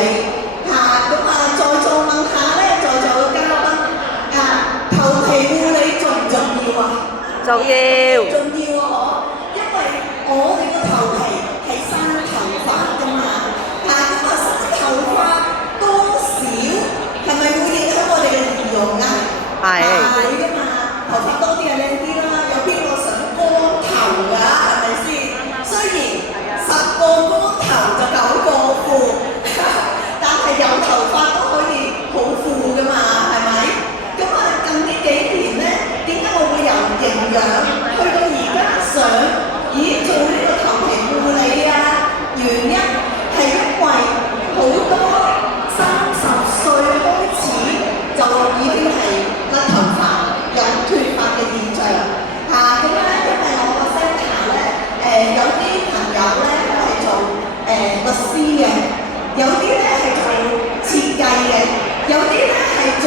理嚇。咁在座問下咧，在座嘅嘉賓頭皮護理重唔重要啊？重要。重要啊！因為我哋個頭皮係生頭髮㗎嘛，咁生頭髮多少係咪會影響我哋嘅儀容啊？係㗎嘛，頭髮多啲係靚啲啦，有邊個想光頭㗎？係咪先？雖然10個光頭就9個富，但係有頭髮都可以好富㗎嘛，係咪？咁近呢幾年咧，點解我會由營養去到而家想做呢個頭皮護理啊？原因係因為好多30歲開始就已經係甩頭髮、有脫髮嘅現象咁咧，因為我個 centre 咧有啲朋友咧都係做律師嘅，有啲咧係做設計嘅，有啲咧係做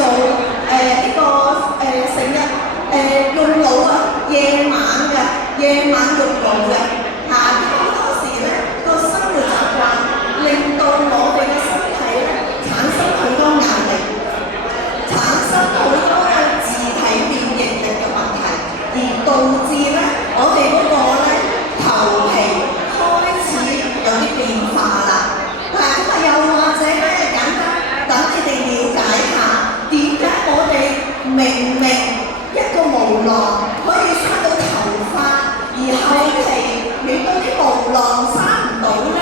呢個成日用腦夜晚用腦嘅好多時咧個生活習慣令到我哋嘅身體咧產生好多壓力，產生好多嘅自體免疫力嘅問題，而導致咧我哋嗰個咧頭皮開始有啲變化啦。又或者咧簡單等你哋了解下點解我哋明明一個毛囊可以生到頭髮，而後期令到啲毛囊生唔到咧，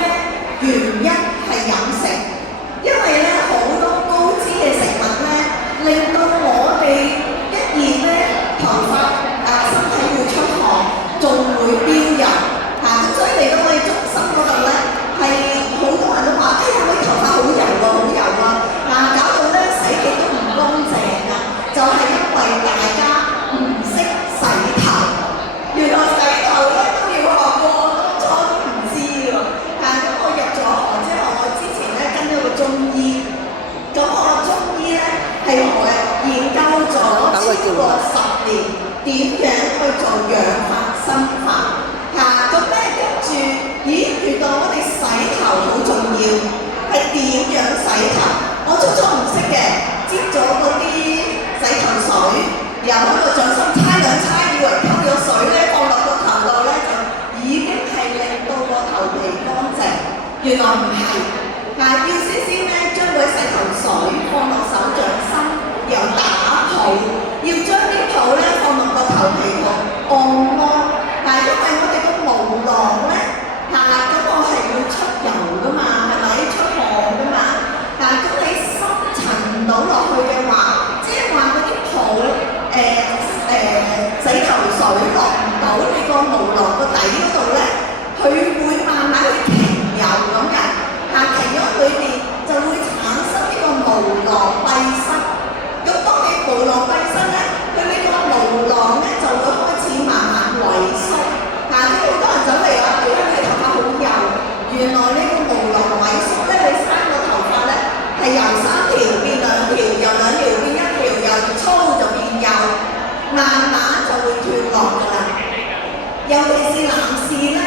原因係飲食。因為咧好多高脂嘅食物咧，令到我哋一然咧頭髮身體會出汗，仲會飆油所以嚟到我哋中心嗰度咧，係好多人都話：哎呀，你頭髮好油喎，好油啊！搞到咧洗極都唔乾淨啊！就係因為大家唔識洗頭。原來洗頭咧都要學過，我當初都唔知喎。咁我入咗行之後，我之前咧跟咗個中醫，咁我中醫咧係我研究咗超過10年點樣去做養髮生髮咁咧，跟住原來我哋洗頭好重要，係點樣洗頭？我初初唔識嘅，擠咗嗰啲洗頭水，然後喺個掌心搓兩搓，以為溝咗水咧放落個頭度咧就已經係令到個頭皮乾淨，原來唔係。要先咧將嗰啲洗頭水放落手掌心，然後打泡，要將啲泡咧放落個頭皮度按摩。因為我哋個毛囊咧咁我係會出油噶嘛，係咪出汗噶嘛？咁你深層唔到落去嘅話，即係話嗰啲泡洗頭水落唔到你個毛囊個底嗰度咧，佢會慢慢去停油咁嘅，停咗裏邊就會產生呢個毛囊閉塞。咁當你毛囊閉塞咧，佢呢個毛囊咧就會開始慢慢萎縮。好多人走嚟話：哎呀，你頭髮好油。原來呢個毛囊萎縮咧，你生個頭髮咧係由3條變2條，由2條變1條，由粗就變幼，慢慢就會脫落㗎啦。尤其是男士咧，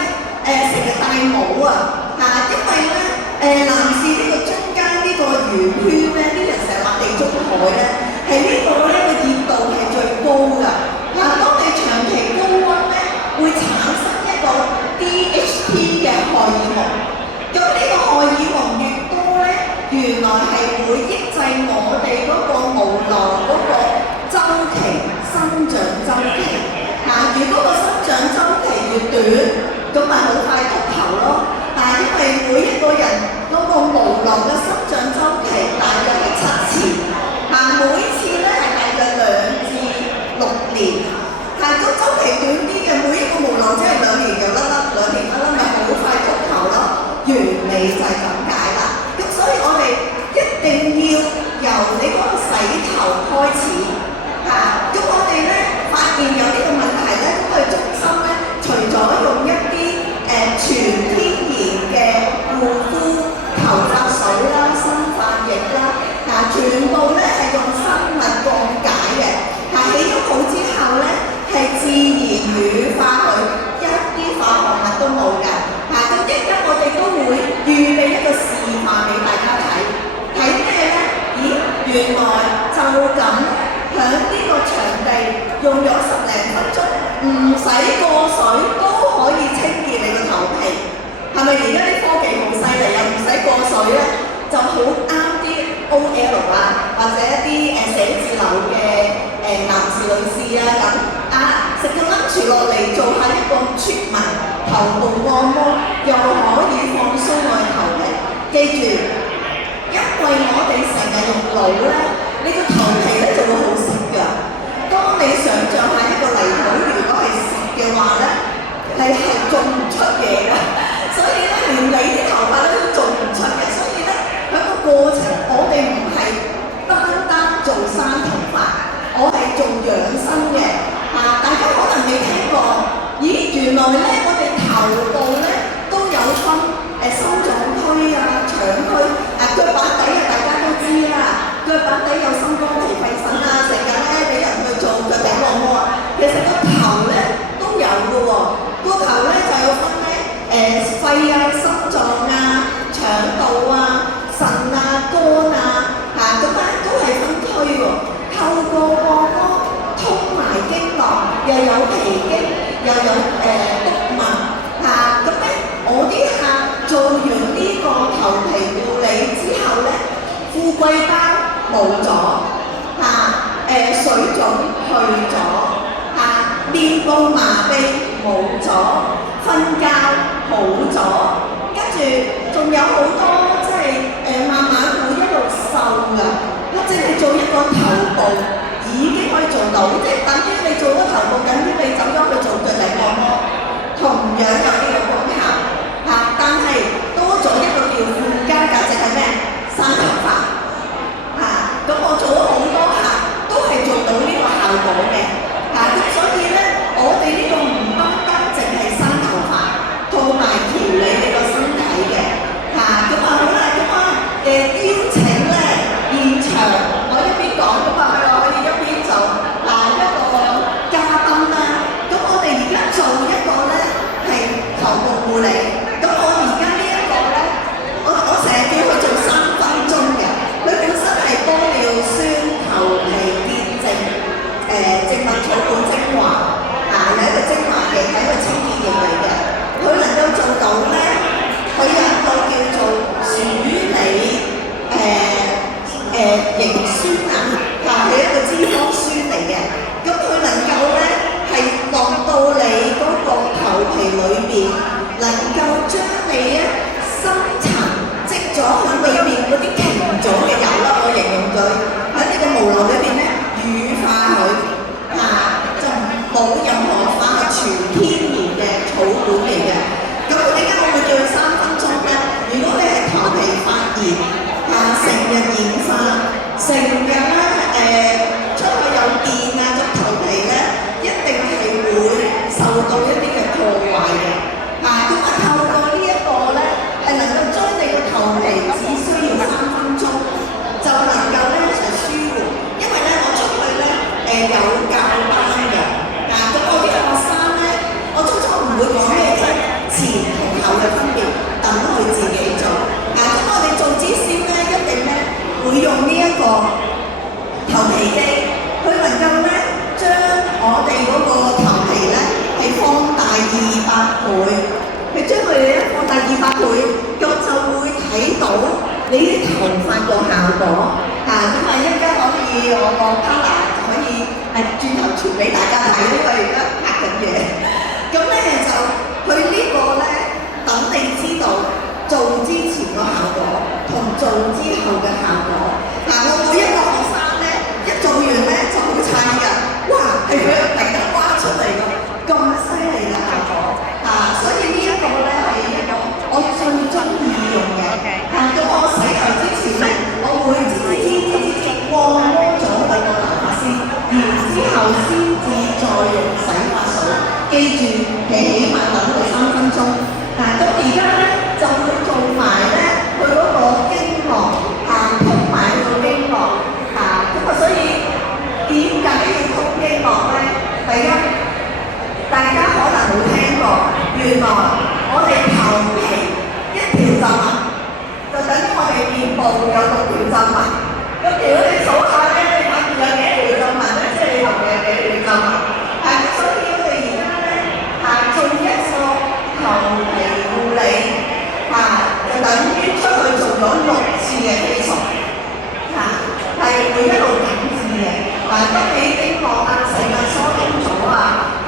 成日戴帽因為咧男士呢個中間呢個圓圈咧，啲人成日話地中海咧，係呢個咧個熱度係最高㗎。當你長期高溫咧，會產生一個 DHT 嘅荷爾蒙。咁呢個荷爾蒙越多咧，原來係會抑制我哋嗰個毛囊嗰個週期、生長週期。如果個生長週期越短，咁咪好快禿頭咯。因為每一個人嗰個毛囊嘅生長週期大約係7次，每次咧係大約2至6年。個週期短啲嘅，每一個毛囊即係2年就甩甩，2年甩甩咪好快禿頭咯。原理就係咁解啦。咁所以我哋一定要由你嗰個洗頭開始咁我哋咧發現有呢個問題咧，咁我哋中心咧除咗用一啲全天然嘅護膚原來就咁響呢個場地用咗10零分鐘，唔使過水都可以清潔你個頭皮，係咪而家啲科技好犀利啊？唔使過水咧，就好啱啲 OL 啊，或者一啲寫字樓嘅男士女士啊咁啊，食個 lunch 落嚟做下一個全民頭部按摩，又可以放鬆我嘅頭皮。記住，因為我哋成日用腦咧，你個頭皮咧就會好濕㗎。當你想像下一個泥土，如果係濕嘅話咧，係種唔出嘢㗎。所以咧，連你啲頭髮咧都種唔出嘅。所以咧，喺個過程，我哋唔係單單做生頭髮，我係做養生嘅。大家可能未聽過，咦？原來咧，我哋頭部咧都有分心臟區啊、腸區腳板底啊，大家都知啦。腳板底有心肝脾肺腎啊，成日咧俾人去做腳頂按摩啊。其實個頭咧都有嘅喎，個頭咧就有分咧肺啊、心臟啊、腸道啊、腎啊、肝啊咁咧都係分區喎。透過按摩通埋經絡，又有脾經，又有督脈咁咧，我啲客做完呢個頭皮料理之後咧，富貴包冇咗水腫去咗面部麻痹冇咗，瞓覺好咗，跟住仲有好多即係慢慢會一路瘦㗎。即係你做一個頭部已經可以做到，即係等於你做咗頭部，等於你走咗去做腳底按摩，同樣有呢個功效但係多咗一個叫附加價值係咩？生頭髮咁我做咗好多客都係做到呢個效果嘅咁所以咧，我哋呢個唔單淨係生頭髮，同埋調理你個身體嘅咁好啦，邀請咧現場我一邊講咁我可以一邊做一個嘉賓啦。咁我哋而家做一個咧係頭部護理。咁我而家呢一個咧，我成日叫佢做3分鐘嘅。佢本身係玻尿酸頭皮潔淨植物草本精華有一個精華液，係一個清潔液嚟嘅。佢能夠做到咧，佢有一個叫做鼠理凝酸係一個脂肪酸嚟嘅。咁佢能夠咧係落到你嗰個頭皮裏邊，能夠將你深層積咗喺裏邊嗰啲凝咗嘅油啦，我形容佢喺你個毛囊裏邊咧乳化佢就冇任何化，係全天然嘅草本嚟嘅。咁點解我會叫佢3分鐘咧？如果你係頭皮發炎成日染髮，成日咧出去有電咁頭皮咧一定係會受到一啲嘅破壞嘅透過呢一個咧係能夠將你個頭皮只需要3分鐘就能夠咧一齊舒緩。因為咧我出去咧有教班嘅咁我啲學生咧，我初初唔會講俾你聽前同後嘅分別，等佢自己做咁我哋做之前咧一定咧會用呢一個頭皮機，佢能夠咧將我哋嗰個頭皮咧係放大200倍，佢將佢哋放大200倍，咁就會睇到你啲頭髮個效果一陣間可以我個 partner 可以轉頭傳俾大家睇，因為而家拍緊嘢。咁咧就佢呢個咧，等你知道做之前個效果同做之後嘅效果。我每一個學生咧一做完咧就好詫異㗎，哇！係佢突然間挖出嚟㗎，咁犀利嘅效果所以呢一個咧係一個我最中意用嘅咁我洗頭之前咧，我會按摩咗佢個頭髮先，然之後先至再用洗髮水。記住起碼等佢3分鐘咁而家咧就會做埋咧佢嗰個經絡通埋個經絡所以點解要通經絡咧？第一，大家可能冇聽過，原來我哋頭皮一條皺紋就等於我哋面部有6條皺紋。咁如果你數當你經過世界疏通咗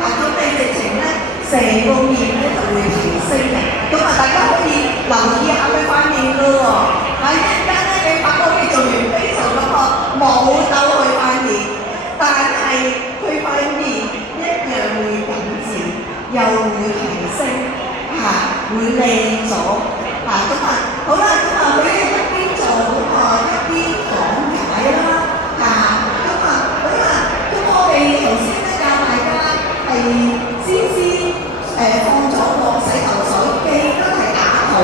咁你直情咧成個面咧就會提升嘅。大家可以留意下佢塊面㗎喎。一陣間咧，你發覺佢做完非常嗰個冇鬥佢塊面，但係佢塊面一樣會緊緻，又會提升會靚咗好啦，佢一邊做一邊講解啦我哋頭先咧教大家係先放咗個洗頭水，記得係打肚，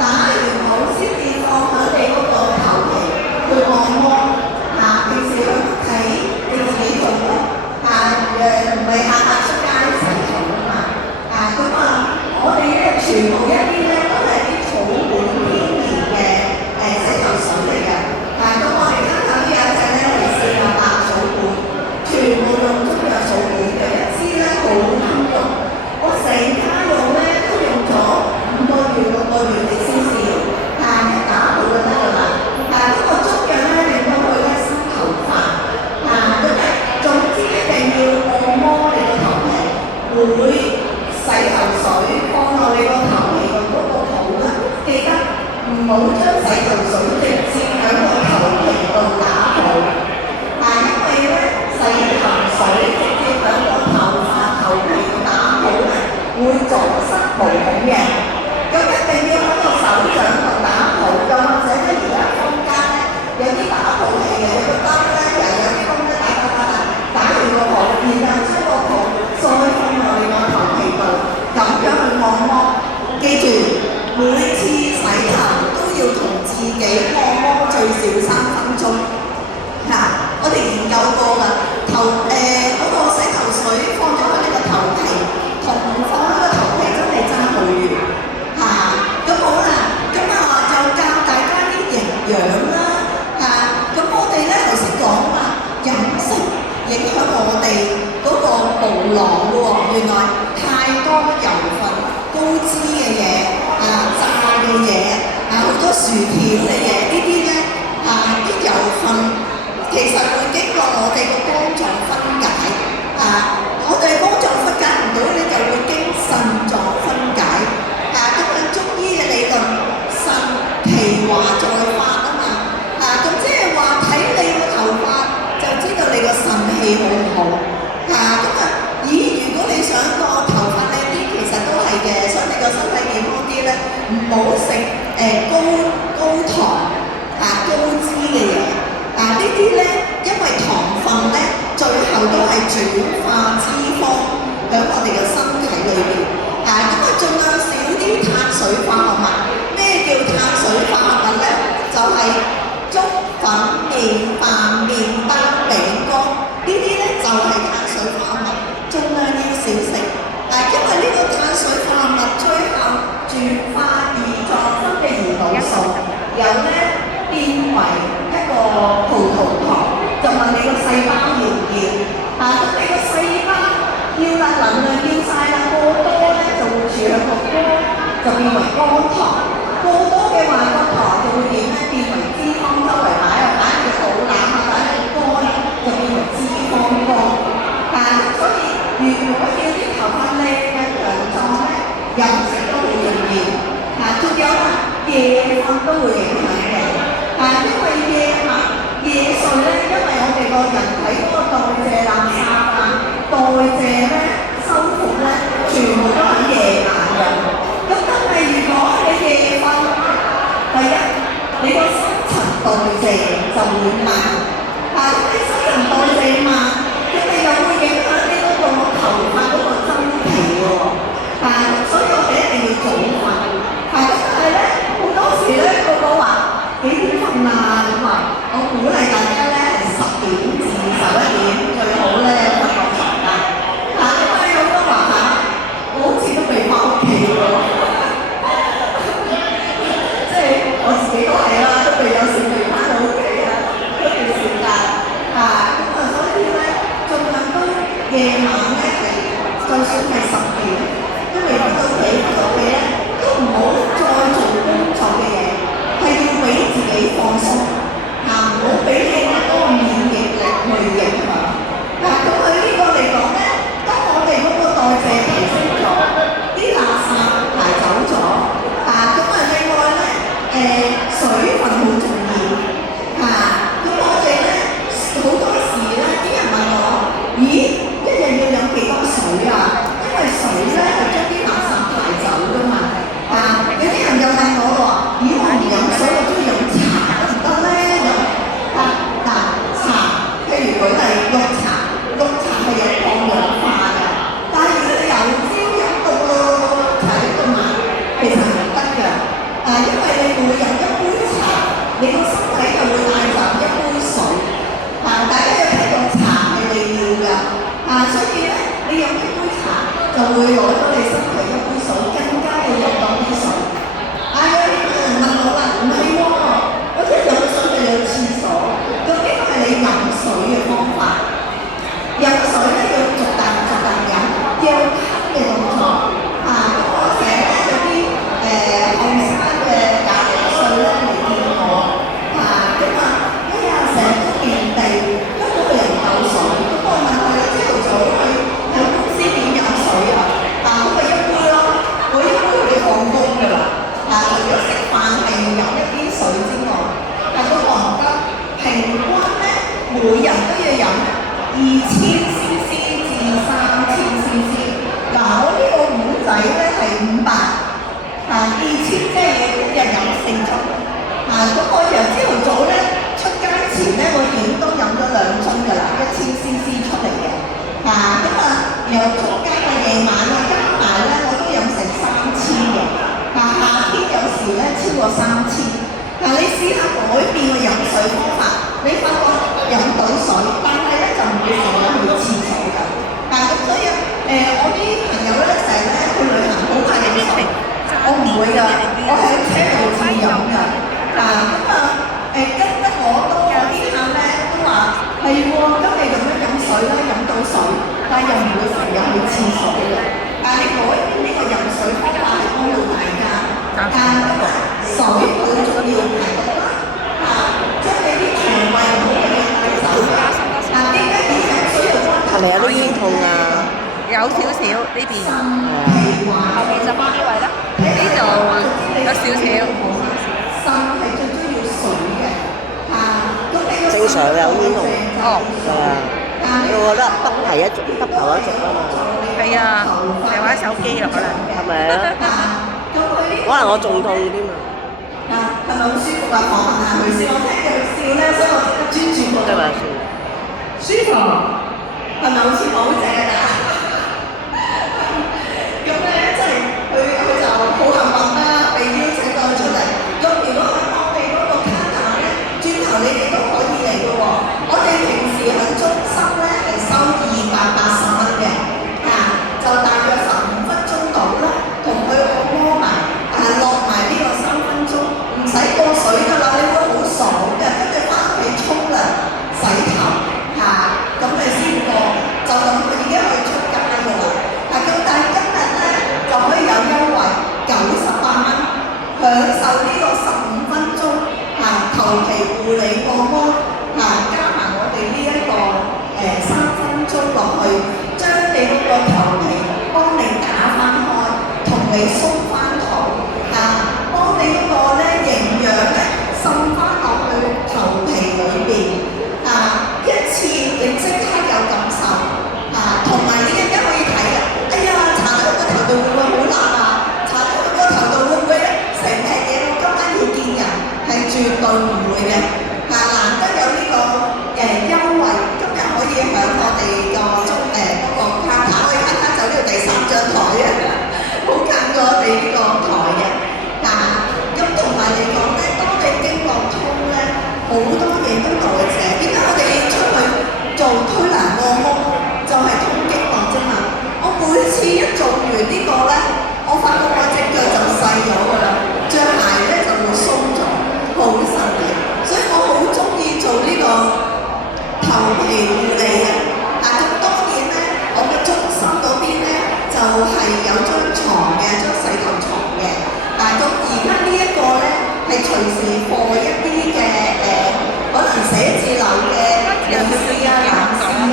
打完肚先至放喺你嗰個頭皮去按摩平時喺屋企你自己做咯唔係下下出街洗頭我哋咧全部一啲咧都係啲草本天然嘅洗頭水嚟嘅我哋間頭呢有一隻咧係48草本，全部用中藥草本嘅，一支咧好襟用，我成家用咧都用咗5個月6個月先試一打好就得㗎啦中藥咧令到佢咧生頭髮總之一定要按摩你個頭皮會洗頭水放落你個頭皮嗰個肚咧，記得唔好將洗頭水直接喺個頭皮度打肚因為咧洗頭水直接喺個頭皮度打肚咧，會阻塞毛孔嘅。一定要喺個手掌度打肚，又或者咧而家坊間咧有啲打肚器嘅，有個燈咧又有啲燈咧打完個肚，然後將個肚再放落你個頭皮度。咁樣去按摩，記住每次洗頭都要同自己按摩最少3分鐘。我哋研究過啦，嗰個洗頭水放咗喺你個頭皮，同放喺個頭皮真係爭好遠好啦，又教大家啲營養啦我哋咧頭先講飲食影響我哋嗰個毛囊嘅喎，原來太多油份、高脂嘅嘢炸嘅嘢好多薯條嘅嘢，呢啲咧啲油份其實會經過我哋個肝臟分解我哋肝臟分解唔到咧，就會經腎臟分解中醫嘅理論腎其華在發即係話睇你個頭髮就知道你個腎氣好唔好如果你想個頭髮靚啲，其實都係嘅，想你個身體健康啲咧，唔好食高糖高脂嘅嘢呢啲咧，因為糖分咧最後都係轉化脂肪喺我哋嘅身體裏邊盡量少啲碳水化合物。咩叫碳水化合物咧？就係粥粉麵飯麵包餅乾呢啲咧就係碳水化合物，盡量要少食因為呢個碳水化合物最後轉化胰臟分泌胰島素，有咧變為一個葡萄糖，就問你個細胞要唔要咁你個細胞要啦，能量要晒啦，過多咧就會住喺個肝，就變為肝糖。過多嘅話，個糖就會點咧？變為脂肪周圍擺喺個肚腩擺喺個肝咧，就變為脂肪肝。所以如果要啲頭髮靚嘅強壯咧，飲食都好重要仲有夜瞓都會影響嘅因為夜睡咧，因為我哋個人體嗰個代謝垃圾代謝咧修復咧，全部都喺夜晚嘅。但係如果你夜瞓，第一你個新陳代謝就會慢你新陳代謝慢，你又會影響你嗰個頭髮嗰個周期喎所以我哋一定要早瞓但係咧好多時咧個個話幾點瞓我鼓勵大家咧係10點至11點最好咧瞓落床有好多話我好似都未返屋企喎即係我自己都係啦，都未有時未返到屋企嗰段時間所以咧盡量都夜晚咧就算係10點都未返到屋企個身體就會帶走一杯水。大家有睇到茶係利尿㗎，所以咧你飲一杯茶就會攞咗你身體一杯水，更加要飲多啲水。有啲人問我啦，唔係喎，我即係飲水就有廁所，究竟係你飲水嘅方法？飲水咧要逐啖逐啖飲，要吸嘅動作。我成日咧有啲後生嘅廿零歲咧嚟見我，哎呀成日都便秘，根本佢又唔夠水。咁我問佢啦，朝頭早去喺公司點飲水啊？咁咪一杯咯，我一杯你放工㗎啦。除咗食飯係要飲一啲水之外，但係我覺得平均咧每人都要飲2000cc 至3000cc。我呢個碗仔咧係500，2000即係一日飲4樽。咁我由朝頭早咧出街前咧，我點都飲咗2樽㗎啦，1000cc 出嚟嘅。由出街到夜晚加埋咧，我都飲成3000嘅。夏天有時咧超過3000。你試下改變個飲水方法，你發覺飲到水，但係咧就唔會成日去廁所㗎。咁所以我啲朋友咧成日咧去旅行好怕飲水，我唔會㗎，我喺車度自飲㗎。跟得我多啲客咧都話係喎，今日咁樣飲水啦，飲到水，但係又唔會成日去廁所嘅。你改變呢個飲水方法係幫到大家。水好重要係將你啲腸胃好嘅嘢帶走。點解以前水又係咪有啲煙痛啊？有少少呢邊，後面就邊呢位咧？呢度有少少。腎係最中意水嘅，正常有煙痛。我覺得北頭一族啊嘛。係啊，成日玩手機啊可能。係咪啊？可能我仲痛添啊！係咪好舒服啊？我問下佢先，我聽佢笑咧，所以我專注過。對咪舒服，係咪好似好正啊？咁咧即係佢就好幸運啦，被邀請到出嚟。咁如果喺我哋嗰個卡塔咧，轉頭你哋都可以嚟嘅喎。我哋平時喺中心咧係收280蚊嘅，就大約15分鐘到啦，同佢按摩埋，落埋呢個3分鐘，唔使過水㗎啦，你會好爽嘅，跟住翻屋企沖涼、洗頭，咁你先過，就咁已經可以出街㗎啦。咁但係今日咧就可以有優惠98蚊，享受呢個15分鐘頭皮護理按摩，加埋我哋呢一個3分鐘落去，將你嗰個頭皮幫你打翻開，同你鬆翻肚，幫你嗰個咧營養咧滲翻落去頭皮裏邊，一次你即刻有感受，同埋你而家可以睇嘅，哎呀，搽喺個頭度會唔會好辣啊？搽喺個頭度會唔會咧成劈嘢我今晚要見人？係絕對唔會嘅，難得有呢個優惠，今日可以喺我哋個嗰個卡塔，我哋卡塔就呢度第3張台啊，好近過我哋呢個台嘅。咁同埋嚟講咧，當你經絡通咧，好多嘢都代謝。點解我哋出去做推拿按摩就係通經絡啫嘛？我每次一做完呢個咧，我發覺我隻腳就細咗㗎啦，著鞋咧就會鬆咗，好神奇。所以我好中意做呢個頭皮護理嘅。咁當然咧，我嘅中心嗰邊咧就係有張床嘅，張洗頭床嘅。咁而家呢一個咧係隨時播一啲嘅可能寫字樓嘅人士啊、男士啊，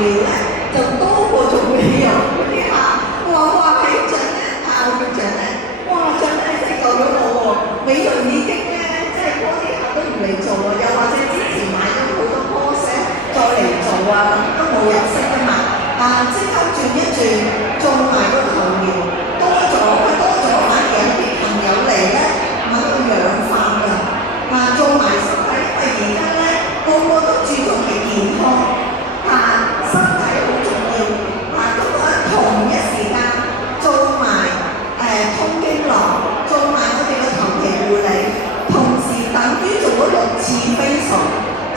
料咧就多過做美容嗰啲嚇，話係長咧叫長咧，哇長咧真係救咗我喎！美容已經咧即係嗰啲客都唔嚟做啊，又或者之前買咗好多 course 再嚟做啊，都冇人識啊嘛，即刻轉一轉做埋個頭療多咗，反而有啲朋友嚟咧問佢養髮㗎，做埋身體，因為而家咧個個都注重係健康，身體好重要，咁我同一時間做埋通經絡，做埋我哋嘅頭皮護理，同時等於做咗6次facial，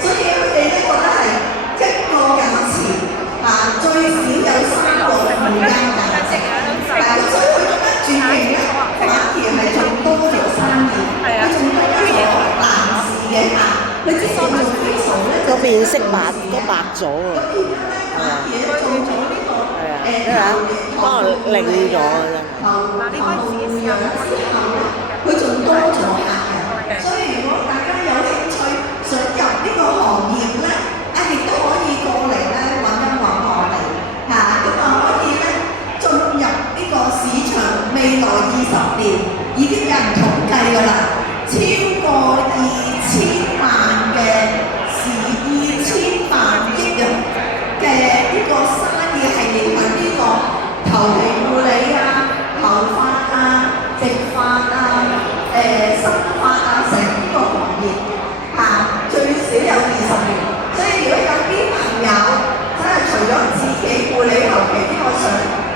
所以佢哋咧覺得係一個價錢，最少有3個附加價值，咁所以佢咁樣轉型咧，反而係仲多咗生意，佢仲多咗男士嘅客，佢之前做 facial 咧個面色都白咗啊！係啊，幫我擰咗啊！真係。佢仲多咗客人，所以如果大家有興趣想入呢個行業咧，亦都可以過嚟咧揾一揾我哋咁可以咧進入呢個市場未來20年已經有人統計㗎啦，超過2000萬嘅2000萬億人嘅呢個生意係嚟緊呢個頭皮護理頭髮植髮生髮成呢個行業最少有20年，所以如果有啲朋友真係除咗自己護理頭皮之外，想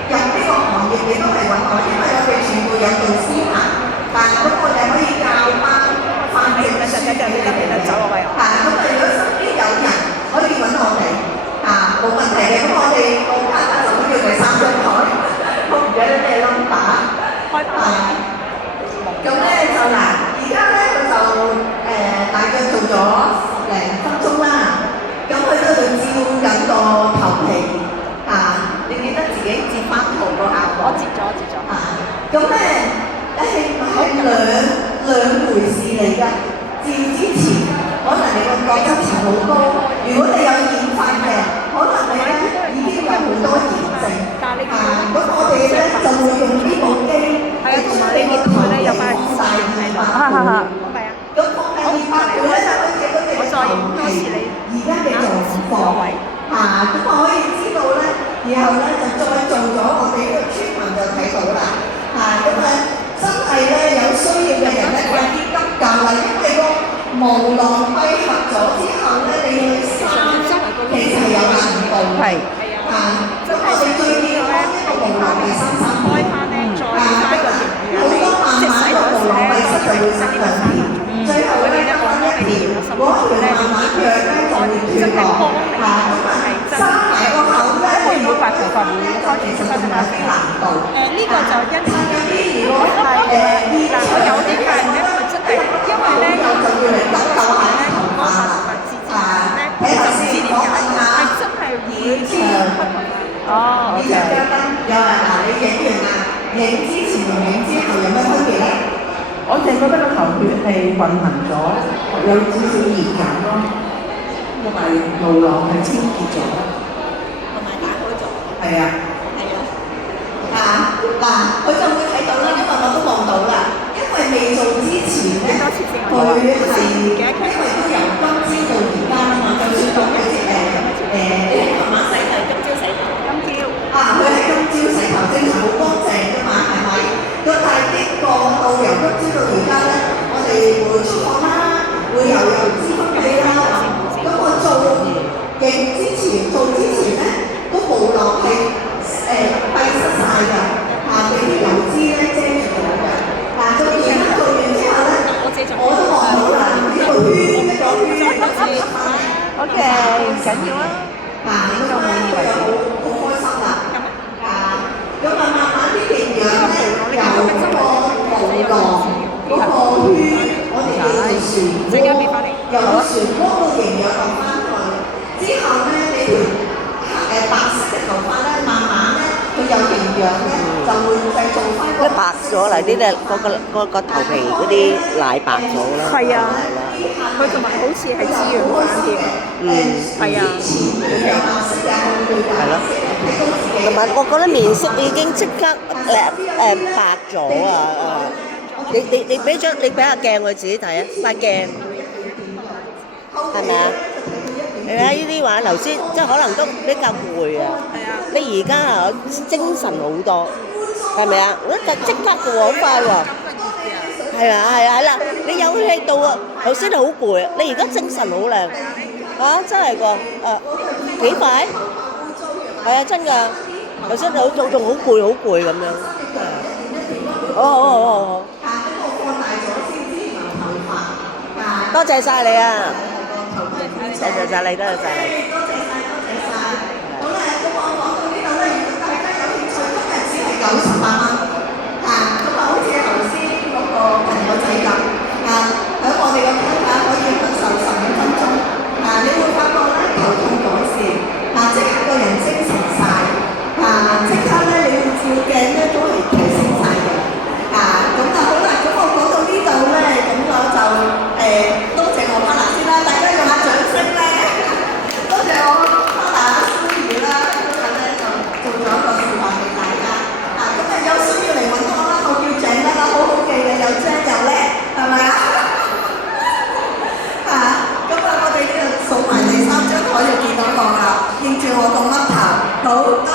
入呢個行業，你都係揾我，因為我哋全部有導師咁我哋可以教班範證書嘅咁如果身邊有人可以揾我哋冇問題嘅，咁我哋個卡就叫第3張台，我唔記得咩 number。咁咧就嗱，而家咧佢就大約做咗10零分鐘啦。咁佢都喺度照緊個頭皮你記得自己接翻圖個效果？我接咗。咁咧係兩回事嚟㗎。照之前可能你個角質層好高，如果你有染髮嘅，可能你咧已經有好多炎症。咁我哋咧就會用呢部機。同埋你個頭咧有塊放大鏡喺度，咁放大鏡咧就可以睇到你個頭皮而家嘅狀況，咁我可以知道咧，然後咧就再做咗我哋呢個專文就睇到啦，咁真係咧有需要嘅人咧快啲急救啦，因為個毛囊閉合咗之後咧，你要去生其實係有難度，咁我哋最健康呢個毛囊係生開翻咧。好多慢慢個毛囊閉塞就會生兩條，最後咧得翻1條，嗰條慢慢弱咧就會斷落，生埋個口咧會唔會白頭髮會開始出現有啲難度？呢個就因為如果係有啲客人咧，佢真係因為咧就要嚟急救下啲頭髮睇下先講下，係真係會長不同。以上嘉賓有人你影完啦。影之前同影之後有咩分別咧？我淨係覺得個頭血係運行咗，有少少熱感咯，同埋毛囊係清潔咗，同埋打開咗。係啊。佢就會睇到啦，因為我都望到啦。因為未做之前咧，佢係因為都由今朝到而家啊嘛，就算講佢你琴晚洗頭，今朝洗頭。佢係今朝洗頭，正常好乾淨㗎嘛，係咪？但係呢個到由今朝到而家咧，我哋會出汗啦，會油脂分泌啦。咁我做之前咧，個毛囊係閉塞晒㗎，俾啲油脂咧遮住咗㗎。做完之後咧，我都望到啦，呢個圈，OK，唔緊要啦。咁咧佢又好開心啦。咁慢慢啲營養咧，由嗰個毛囊嗰個圈，我哋叫做旋渦，由個旋渦個營養落翻去，之後咧你條白色嘅頭髮咧，慢慢咧佢有營養咧，就會製造翻白咗嚟啲咧，個頭皮嗰啲奶白咗啦。係啊。佢同埋好似係資源翻添。係啊係咯。同埋我覺得面色已經即刻白咗啊！你俾下鏡佢自己睇啊，塊鏡係咪啊？你睇呢啲話頭先，即係可能都比較攰啊。你而家啊精神好多，係咪啊？我即刻嘅喎，好快喎。係啊，啦，你有氣到啊！頭先好攰啊，你而家精神好靚啊！真係個幾快？係啊，真㗎。頭先仲好攰咁樣。好。多謝晒你啊！多謝晒你。好啦，咁我講到呢度咧，如果大家有興趣，今日只係98蚊咁啊，好似頭先嗰個朋友仔咁喺我哋個 counter 可以享受15分鐘你會發覺咧頭痛改善即刻個人精神晒即刻咧你會照鏡咧都係提升晒嘅咁好啦，咁我講到呢度咧，咁我就多謝我 partner 先啦，大家用下掌聲咧，多謝我 partner 蘇怡啦，今日咧就做咗一個示範俾大家咁有需要嚟揾我啦，我叫鄭啦，好好記嘅，又精又叻，係咪啊？咁我哋呢度數埋第3張台就見到我啦，認住我個嘜頭，好多